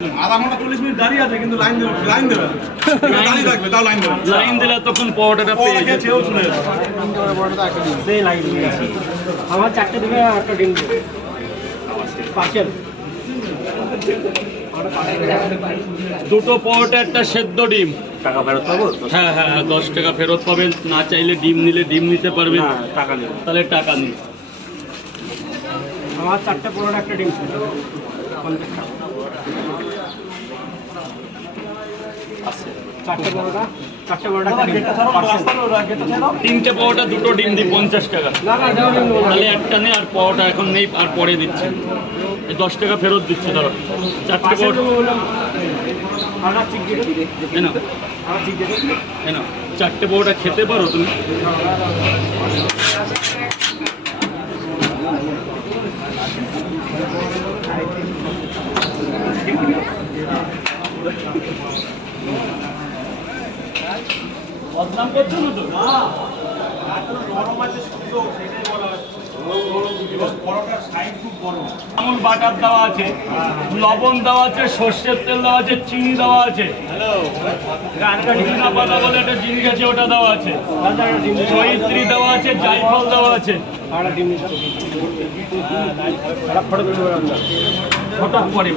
আধা ঘন্টা 40 মিনিট দাঁড়িয়ে আছে কিন্তু লাইন দেবে দাঁড়িয়ে থাকবে তাও লাইন দেবে লাইন দিলে তখন পরোটাটা পেয়ে যাবে খেয়েও শুনে যাবে সেই লাইন আমার 4টে দিবে আর একটা ডিম দিবে পার্সেল দুটো পরোটা একটা সেদ্ধ ডিম টাকা ফেরত পাবো হ্যাঁ হ্যাঁ হ্যাঁ 10 টাকা ফেরত পাবেন না চাইলে ডিম নিলে ডিম নিতে পারবেন না টাকা নেই তাহলে টাকা নেই আমার 4টে পরোটা একটা ডিম 50 টাকা চারটে পরোটা তিনটে পরোটা দুটো ডিম দিই 50 টাকা তাহলে একটা নেই আর পরোটা এখন নেই আর পরে দিচ্ছে এই 10 টাকা ফেরত দিচ্ছে ধরো চারটে পরোটা চারটে পরোটা খেতে পারো তুমি বদনাম করছো না তো আমুল বাটার দেওয়া আছে লবণ দেওয়া আছে সর্ষের তেল দেওয়া আছে চিনি দেওয়া আছে পুদিনা পাতা বলে একটা জিনিস আছে ওটা দেওয়া আছে জয়িত্রী দেওয়া আছে জায়ফল দেওয়া আছে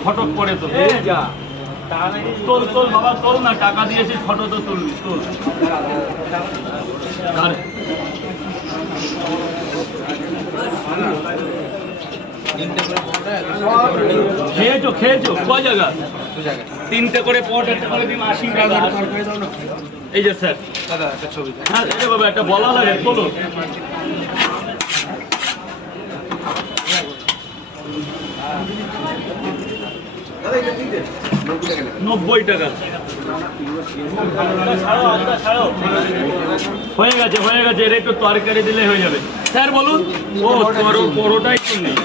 ফটক পরে তো তোল তোল বাবা তোল না টাকা দিয়েছিস ফটো তো তুলবি তোল খেয়েছো কয় জায়গা তিনটে করে পট একটা করে দিন 80 টাকা এই যে স্যার হ্যাঁ এই বাবা একটা বলা লাগে তোলো 90 টাকা হয়ে গেছে এর একটু তরকারি দিলে হয়ে যাবে স্যার বলুন ও পরোটাই তো নেই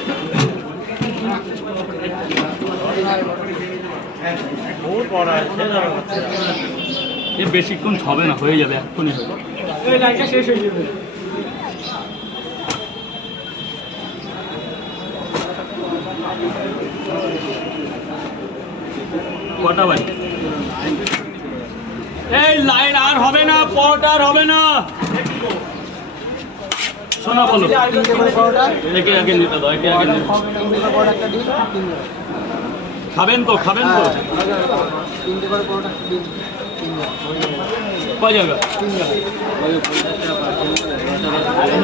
বেশিক্ষণ হবে না হয়ে যাবে এক্ষুনি হয়ে যাবে শেষ হয়ে যাবে কটা বাজে এই লাইন আর হবে না পরোটা আর হবে না শোনা বলো একে আগে নিতে দাও একে আগে নিতে খাবেন তো কয় জায়গা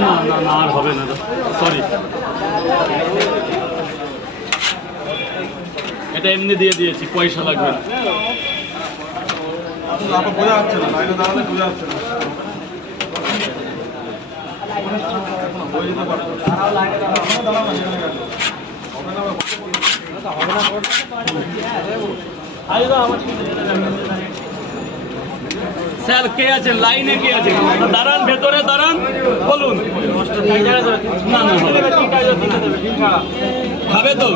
না আর হবে না সরি এটা এমনি দিয়ে দিয়েছি পয়সা লাগবে না বোঝা যাচ্ছে না লাইনে দাঁড়ালে বোঝা যাচ্ছে না স্যার কে আছেন লাইনে কে আছেন দাঁড়ান ভেতরে দাঁড়ান বলুন না খাবে তো